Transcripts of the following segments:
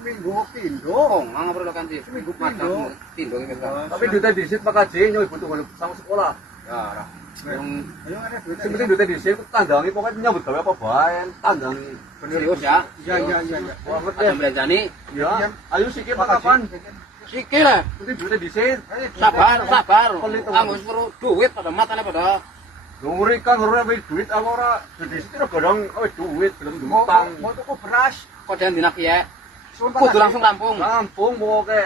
seminggu pindho. Ngapur lo kanthi. Seminggu pindho. Pindho iki kan. Tapi duitnya disit Pak Kaji nyoy butuh sama sekolah. Ya, yang Ayo ada duit. Sing penting duitnya disit tandangi pokoknya nyambut gawe apa bae, tandangi. serius ya. Iya. Wah, ngerti. Ada belanjani. Ya, ayo sikit Pak kapan? Sikil lah. Penting duitnya disit. Sabar. Pelit, Kamu wis perlu duit pada matane pada. Nguri kan ora duit apa ora disit ora godhong duit belum Mau utang. tuku beras. Kodean dina kiye. Sumpah. Kudu langsung rampung. Rampung pokoke.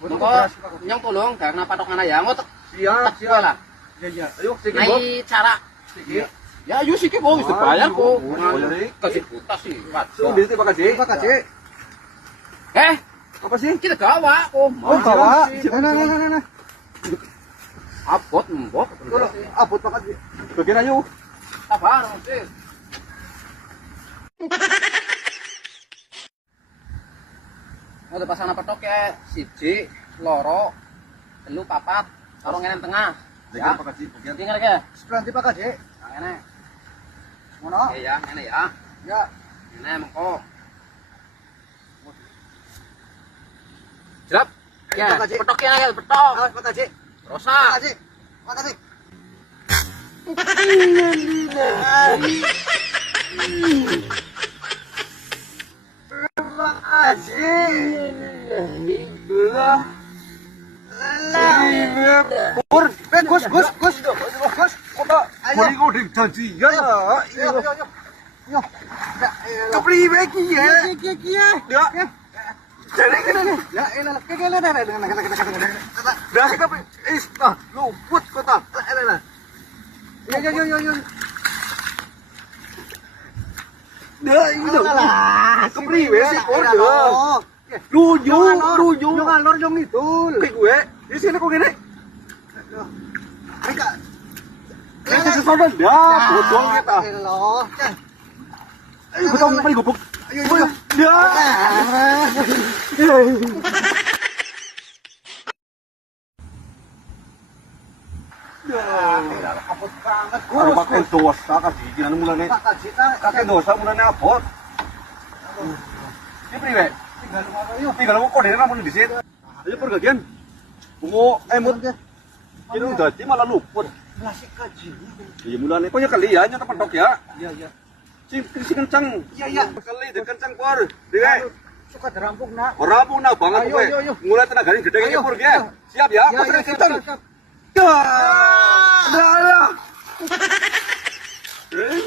Mengko nyong tolong karena patokan ya ngotek. Siap, Siapa lah. Iya. Ayo sikit, Bos. Nai cara. Sikit. Ya yo sikit kok wis dibayar kok. Bayar iki. Kasih buta sih. So, duitnya Pak Kaji. Pak Kaji. Apa sih? Kita gawa kok. Oh, bawa. Nah. Abot mbok. Abot Pak Kaji. Bagian ayo. Sabar sih. Mau pasang apa tok ya? Siji, loro, telu, papat, karo ngene tengah. Ya. Pak Kaji, bagian. Tinggal ke. Sebelah Pak Kaji. Nah, ngene. Ngono. Oke ya, ngene ya. Ya. Ngene mengko. Jerap. Ya, Pak Kaji. petok ya, petok. Pak Kaji. Rosa. Pak Kaji. Pur, Gus. Kota. Mari kau dik janjian lah. Yo. Kepriwe ki ya? Kia. Ya. Jadi kene. Ya, elah. Kene. Dah tapi luput kota. Elah. Yo. Dah ini dong. Kepriwe sih kor ya? Luju. Yo ngalor yo ngidul. Kayak gue. Di sini kok gini. Mereka. Kita sesuatu dah. Bodong kita. Eloh. Ayo gotong paling gobok. Ayo. Ya. Kapot banget, Kalau Gus. pakai dosa kan jijinan mulane. Pak Kaji ta Pakai dosa mulane abot. Ini priwe? tinggal ngono yo. Tinggal mau kode namun di sini. Ayo pergagian. Bungo emut. Ini udah jadi malah luput. Masih kaji. Iya mulane kok ya kali ya nyata pentok ya. Iya. Si kencang. Iya. Kali dek kencang por. Dewe. Suka derampung nak. Ora pun nah banget Ayo, kowe. ayo. Mulai tenagane gede Ayo, kayak por ya. ayo. Siap ya. Ya, Pasang ya, kencang. siap. Ya. Dah ya. Terus